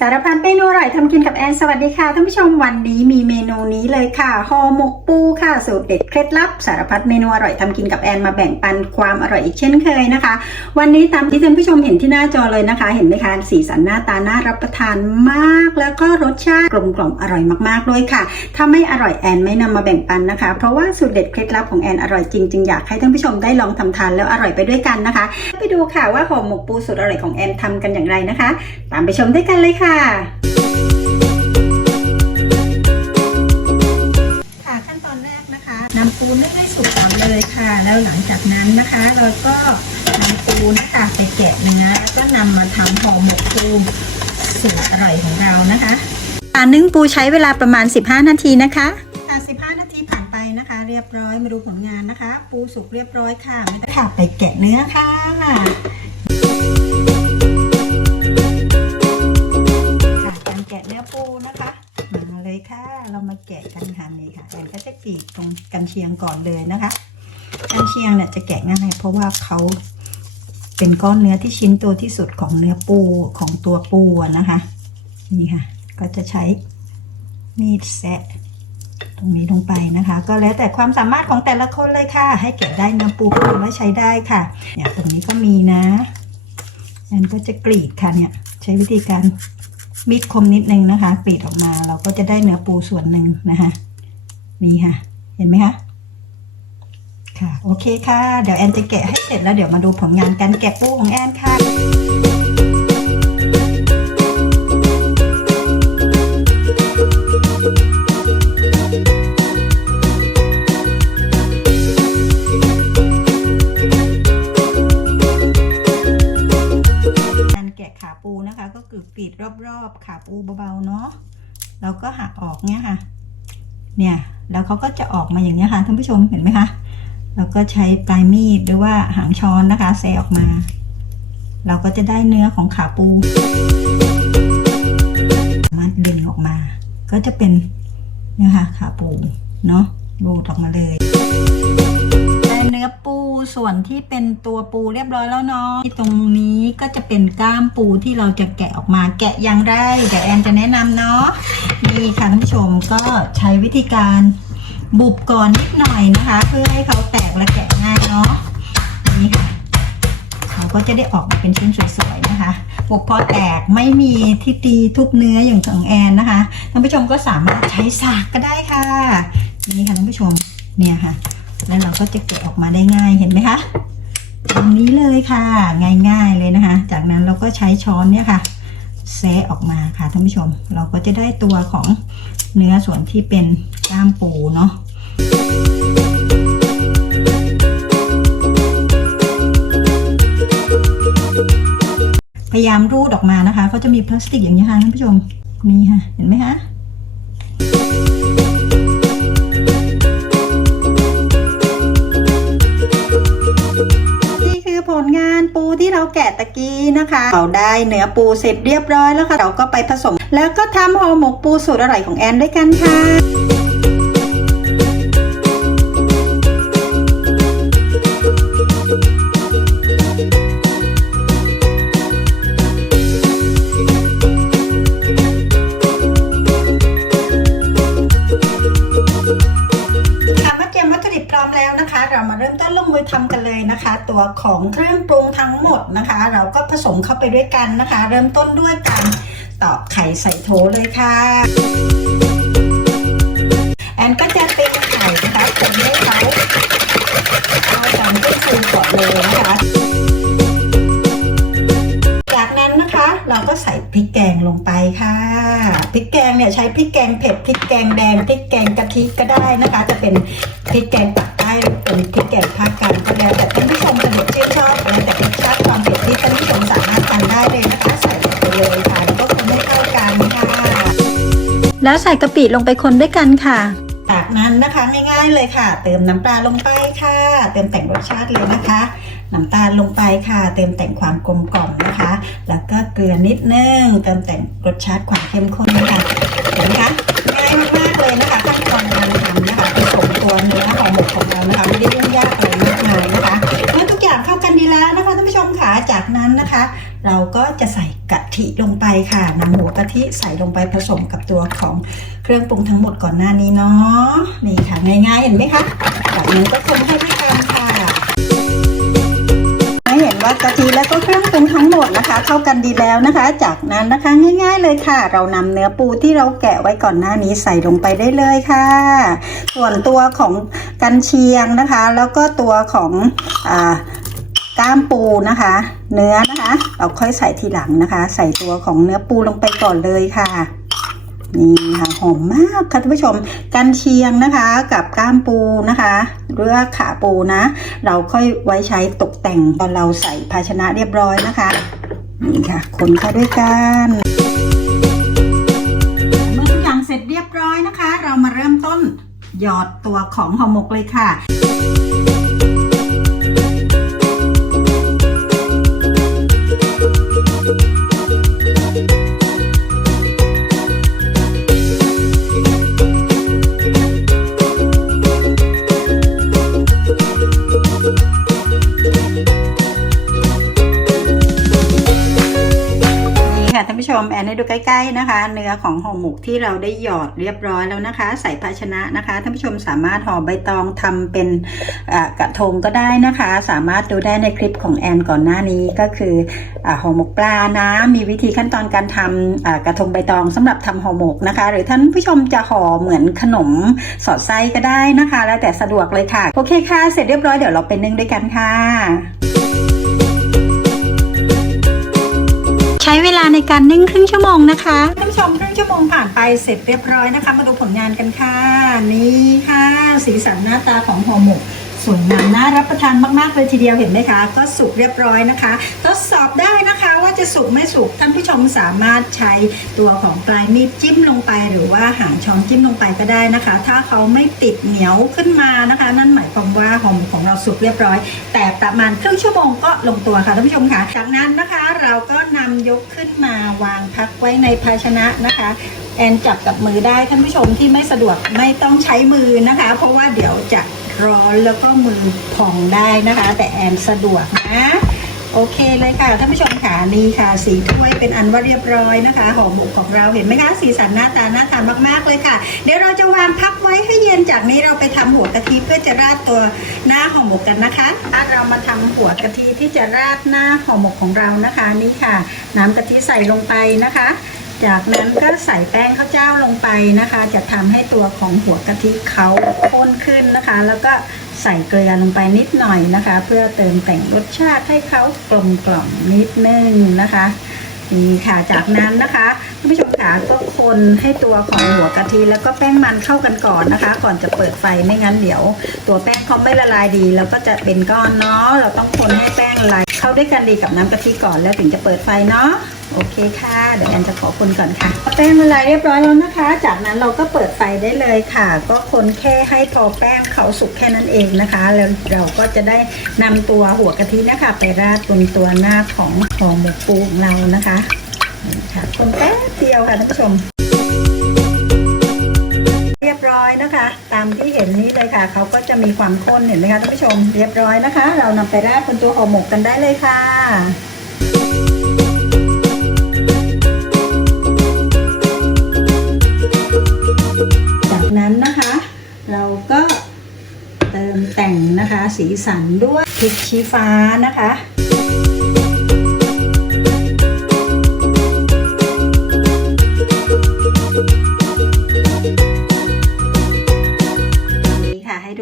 สารพัดเมนูอร่อยทำกินกับแอนสวัสดีค่ะท่านผู้ชมวันนี้มีเมนูนี้เลยค่ะห่อหมกปูค่ะสูตรเด็ดเคล็ดลับ สารพัดเมนูอร่อยทำกินกับแอนมาแบ่งปันความอร่อยอีกเช่นเคยนะคะ วันนี้ตามที่ท่านผู้ชมเห็นที่หน้าจอเลยนะคะ เห็นไหมคะสีสันหน้าตาน่ารับประทานมาก แล้วก็รสชาติกลมกล่อมอร่อยมากๆด้วยค่ะ ถ้าไม่อร่อยแอนไม่นำมาแบ่งปันนะคะ เพราะว่าสูตรเด็ดเคล็ดลับของแอนอร่อยจริงจึงอยากให้ท่านผู้ชมได้ลองทำทานแล้วอร่อยไปด้วยกันนะคะ ไปดูค่ะว่าห่อหมกปูสูตรอร่อยของแอนทำกันอย่างไรนะคะ ตามไปชมด้วยกันเลยค่ะค่ะขั้นตอนแรกนะคะนำปูนึ่งให้สุกก่อนเลยค่ะ แล้วหลังจากนั้นนะคะ เราก็นำปูนะคะไปแกะเนื้อแล้วก็นำมาทำห่อหมกปูสูตรอร่อยของเรานะคะการนึ่งปูใช้เวลาประมาณ 15 นาทีนะคะค่ะ15 นาทีผ่านไปนะคะ เรียบร้อยมาดูผลงานนะคะ ปูสุกเรียบร้อยค่ะค่ะไปแกะเนื้อค่ะค่ะ ก่อนก็จะกรีดตรงกันเชียงก่อนเลยนะคะ กันเชียงเนี่ยจะแกะง่ายเพราะว่าเขาเป็นก้อนเนื้อที่ชิ้นโตที่สุดของเนื้อปูของตัวปูนะคะ นี่ค่ะ ก็จะใช้มีดแซะตรงนี้ลงไปนะคะ ก็แล้วแต่ความสามารถของแต่ละคนเลยค่ะ ให้แกะได้เนื้อปูปูแล้วใช้ได้ค่ะ เนี่ยตรงนี้ก็มีนะแอนก็จะกรีดค่ะเนี่ย ใช้วิธีการมีดคมนิดนึงนะคะกรีดออกมาเราก็จะได้เนื้อปูส่วนหนึ่งนะคะ นี่ค่ะ เห็นไหมคะค่ะ โอเคค่ะ เดี๋ยวแอนจะแกะให้เสร็จแล้วเดี๋ยวมาดูผลงานการแกะปูของแอนค่ะการแกะขาปูนะคะก็คือกรีดรอบๆขาปูเบาๆเนาะแล้วก็หักออกเนี่ยค่ะ เนี่ย แล้วเขาก็จะออกมาอย่างนี้ค่ะท่านผู้ชมเห็นไหมคะแล้วก็ใช้ปลายมีดหรือว่าหางช้อนนะคะแซะออกมา เราก็จะได้เนื้อของขาปูสามารถดึงออกมา ก็จะเป็นเนี่ยค่ะขาปูเนาะรูดออกมาเลย อปูส่วนที่เป็นตัวปูเรียบร้อยแล้วเนาะที่ตรงนี้ก็จะเป็นก้ามปูที่เราจะแกะออกมาแกะอย่างไรเดี๋ยวแอนจะแนะนำเนาะนี่ค่ะท่านผู้ชมก็ใช้วิธีการบุบก่อนนิดหน่อยนะคะ เพื่อให้เขาแตกและแกะง่ายเนาะนี่ค่ะเขาก็จะได้ออกมาเป็นชิ้นสวยๆนะคะบุบพอแตกไม่มีที่ตีทุบเนื้ออย่างของแอนนะคะท่านผู้ชมก็สามารถใช้สากก็ได้ค่ะนี่ค่ะท่านผู้ชมเนี่ยค่ะ แล้วเราก็จะแกะออกมาได้ง่ายเห็นไหมคะตรงนี้เลยค่ะ ง่ายๆเลยนะคะ จากนั้นเราก็ใช้ช้อนเนี่ยค่ะแซะออกมาค่ะท่านผู้ชม เราก็จะได้ตัวของเนื้อส่วนที่เป็นกล้ามปูเนาะพยายามรูดออกมานะคะเขาจะมีพลาสติกอย่างนี้ค่ะท่านผู้ชม นี่ค่ะ เห็นไหมคะ เราแกะตะกี้นะคะ เราได้เนื้อปูเสร็จเรียบร้อยแล้วค่ะ เราก็ไปผสม แล้วก็ทำห่อหมกปูสูตรอร่อยของแอนด้วยกันค่ะค่ะ นะคะ ตัวของเครื่องปรุงทั้งหมดนะคะ เราก็ผสมเข้าไปด้วยกันนะคะ เริ่มต้นด้วยการตอกไข่ใส่โถเลยค่ะ แอนก็จะเป็นไข่นะคะคนให้เขาเอาความขึ้นฟูก่อนเลยนะคะ จากนั้นนะคะเราก็ใส่พริกแกงลงไปค่ะ พริกแกงเนี่ยใช้พริกแกงเผ็ดพริกแกงแดงพริกแกงกะทิก็ได้นะ นพริกแกงภาคกลางก็แล้วแต่ท่านผู้ชมสะดวกชื่นชอบแล้วแต่รสชาติความเผ็ดที่ท่านผู้ชมสามารถทานได้เลยนะคะใส่ลงไปเลยค่ะแล้วก็คนให้เข้ากันค่ะแล้วใส่กะปิลงไปคนด้วยกันค่ะจากนั้นนะคะง่ายๆเลยค่ะ เติมน้ำปลาลงไปค่ะ เติมแต่งรสชาติเลยนะคะน้ำตาลลงไปค่ะ เติมแต่งความกลมกล่อมนะคะ แล้วก็เกลือนิดนึงเติมแต่งรสชาติความเข้มข้นนะคะเห็นไหมคะง่ายมากๆเลยนะคะ ยุ่งยากอะไรมากมายนะคะเมื่อทุกอย่างเข้ากันดีแล้วนะคะท่านผู้ชมค่ะจากนั้นนะคะ เราก็จะใส่กะทิลงไปค่ะนำหัวกะทิใส่ลงไปผสมกับตัวของเครื่องปรุงทั้งหมดก่อนหน้านี้เนาะนี่ค่ะง่ายๆเห็นไหมคะจากนั้นก็คนให้ด้วยกันค่ะให้เห็น ว่ากะทิและก็เครื่องปรุงทั้งหมดนะคะ เข้ากันดีแล้วนะคะ จากนั้นนะคะง่าย ๆ เลยค่ะ เรานำเนื้อปูที่เราแกะไว้ก่อนหน้านี้ใส่ลงไปได้เลยค่ะ ส่วนตัวของกันเชียงนะคะ แล้วก็ตัวของอ่าก้ามปูนะคะ เนื้อนะคะ เราค่อยใส่ทีหลังนะคะ ใส่ตัวของเนื้อปูลงไปก่อนเลยค่ะ นี่ค่ะ หอมมากค่ะท่านผู้ชมกันเชียงนะคะ กับก้ามปูนะคะหรือขาปูนะ เราค่อยไว้ใช้ตกแต่งตอนเราใส่ภาชนะเรียบร้อยนะคะนี่ค่ะ คนเข้าด้วยกันเมื่อทุกอย่างเสร็จเรียบร้อยนะคะ เรามาเริ่มต้นหยอดตัวของห่อหมกเลยค่ะ มแอนให้ดูใกล้ๆนะคะ เนื้อของห่อหมกที่เราได้หยอดเรียบร้อยแล้วนะคะ ใส่ภาชนะนะคะท่านผู้ชมสามารถห่อใบตองทำเป็นกระทงก็ได้นะคะ สามารถดูได้ในคลิปของแอนก่อนหน้านี้ก็คืออห่อหมกปลานะมีวิธีขั้นตอนการทำอ่ากระทงใบตองสำหรับทำห่อหมกนะคะ หรือท่านผู้ชมจะห่อเหมือนขนมสอดไส้ก็ได้นะคะ แล้วแต่สะดวกเลยค่ะ โอเคค่ะ เสร็จเรียบร้อยเดี๋ยวเราไปนึ่งด้วยกันค่ะ ใช้เวลาในการนึ่งครึ่งชั่วโมงนะคะท่านผู้ชมครึ่งชั่วโมงผ่านไปเสร็จเรียบร้อยนะคะ มาดูผลงานกันค่ะ นี่ค่ะ สีสันหน้าตาของห่อหมกสวยงามน่ารับประทานมากๆเลยทีเดียวเห็นไหมคะ ก็สุกเรียบร้อยนะคะ ทดสอบได้นะคะ จะสุกไม่สุกท่านผู้ชมสามารถใช้ตัวของปลายมีดจิ้มลงไป หรือว่าหางช้อนจิ้มลงไปก็ได้นะคะ ถ้าเขาไม่ติดเหนียวขึ้นมานะคะ นั่นหมายความว่าหอมของเราสุกเรียบร้อย แต่ประมาณครึ่งชั่วโมงก็ลงตัวค่ะท่านผู้ชมค่ะ จากนั้นนะคะเราก็นำยกขึ้นมาวางพักไว้ในภาชนะนะคะแอนจับกับมือได้ท่านผู้ชมที่ไม่สะดวกไม่ต้องใช้มือนะคะ เพราะว่าเดี๋ยวจะร้อนแล้วก็มือพองได้นะคะ แต่แอนสะดวกนะ โอเคเลยค่ะท่านผู้ชมค่ะนี่ค่ะ สีถ้วยเป็นอันว่าเรียบร้อยนะคะห่อหมกของเราเห็นไหมคะ สีสันหน้าตาน่าทานมากๆเลยค่ะ เดี๋ยวเราจะวางพักไว้ให้เย็นจากนี้เราไปทำหัวกะทิเพื่อจะราดตัวหน้าห่อหมกกันนะคะถ้าเรามาทำหัวกะทิที่จะราดหน้าห่อหมกของเรานะคะนี่ค่ะ น้ำกะทิใส่ลงไปนะคะ จากนั้นก็ใส่แป้งข้าวเจ้าลงไปนะคะ จะทำให้ตัวของหัวกะทิเขาข้นขึ้นนะคะ แล้วก็ ใส่เกลือลงไปนิดหน่อยนะคะ เพื่อเติมแต่งรสชาติให้เขากลมกล่อมนิดนึงนะคะนี่ค่ะจากนั้นนะคะท่านผู้ชมขาก็คนให้ตัวของหัวกะทิแล้วก็แป้งมันเข้ากันก่อนนะคะ ก่อนจะเปิดไฟไม่งั้นเดี๋ยว ตัวแป้งเขาไม่ละลายดี แล้วก็จะเป็นก้อนเนาะเราต้องคนให้แป้งละลายเข้าด้วยกันดีกับน้ำกะทิก่อนแล้วถึงจะเปิดไฟเนาะ โอเคค่ะ เดี๋ยวแอนจะขอคนก่อนค่ะแป้งละลายเรียบร้อยแล้วนะคะ จากนั้นเราก็เปิดไฟได้เลยค่ะ ก็คนแค่ให้พอแป้งเขาสุกแค่นั้นเองนะคะ แล้วเราก็จะได้นำตัวหัวกะทินะคะ ไปราดบนตัวหน้าของห่อหมกปูของเรานะคะนี่ค่ะคนแป๊บเดียวค่ะท่านผู้ชม เรียบร้อยนะคะ ตามที่เห็นนี้เลยค่ะ เขาก็จะมีความข้นเห็นไหมคะท่านผู้ชม เรียบร้อยนะคะ เรานำไปราดบนตัวห่อหมกกันได้เลยค่ะ นะคะ สีสันด้วยพริกชี้ฟ้านะคะ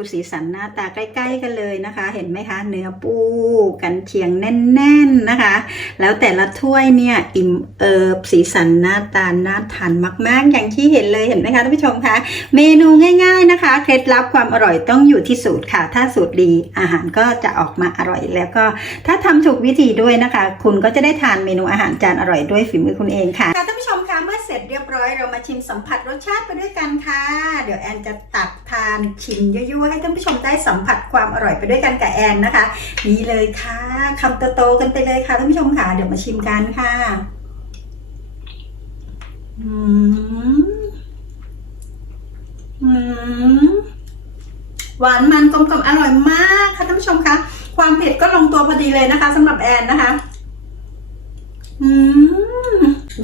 ดูสีสันหน้าตาใกล้ ๆ กันเลยนะคะ เห็นไหมคะ เนื้อปูกันเชียงแน่นๆนะคะ แล้วแต่ละถ้วยเนี่ยอิ่มเอิบสีสันหน้าตาน่าทานมาก ๆ อย่างที่เห็นเลยเห็นไหมคะท่านผู้ชมคะเมนูง่าย ๆนะคะ เคล็ดลับความอร่อยต้องอยู่ที่สูตรค่ะ ถ้าสูตรดีอาหารก็จะออกมาอร่อยแล้วก็ถ้าทำถูกวิธีด้วยนะคะ คุณก็จะได้ทานเมนูอาหารจานอร่อยด้วยฝีมือคุณเองค่ะท่านผู้ชมคะเมื่อเสร็จเรียบร้อยเรามาชิมสัมผัสรสชาติไปด้วยกันค่ะ เดี๋ยวแอนจะตักทานชิมยั่วให้ท่านผู้ชมได้สัมผัสความอร่อยไปด้วยกันกับแอนนะคะ นี่เลยค่ะคำโตๆกันไปเลยค่ะท่านผู้ชมค่ะ เดี๋ยวมาชิมกันค่ะอืมอืมหวานมันกลมกล่อมอร่อยมากค่ะท่านผู้ชมคะความเผ็ดก็ลงตัวพอดีเลยนะคะสำหรับแอนนะคะ อืม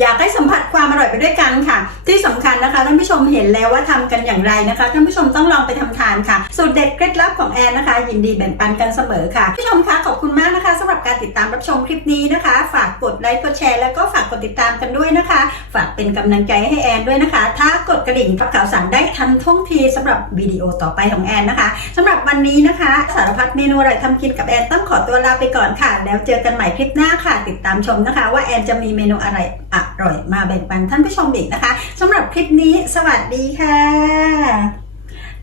อยากให้สัมผัสความอร่อยไปด้วยกันค่ะ ที่สำคัญนะคะท่านผู้ชมเห็นแล้วว่าทำกันอย่างไรนะคะท่านผู้ชมต้องลองไปทำทานค่ะสูตรเด็ดเคล็ดลับของแอนนะคะ ยินดีแบ่งปันกันเสมอค่ะผู้ชมคะขอบคุณมากนะคะสำหรับการติดตามรับชมคลิปนี้นะคะ ฝากกดไลค์กดแชร์แล้วก็ฝากกดติดตามกันด้วยนะคะ ฝากเป็นกำลังใจให้แอนด้วยนะคะ ถ้ากดกระดิ่งกับข่าวสารได้ทันท่วงทีสำหรับวิดีโอต่อไปของแอนนะคะสำหรับวันนี้นะคะ สารพัดเมนูอร่อยทำกินกับแอนต้องขอตัวลาไปก่อนค่ะ แล้วเจอกันใหม่คลิปหน้าค่ะ ติดตามชมนะคะ ว่าแอนจะมีเมนูอะไรอะร่อยมาแบ่งปันท่านผู้ชมอีกนะคะสำหรับคลิปนี้สวัสดีค่ะ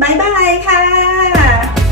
บ๊ายบายค่ะ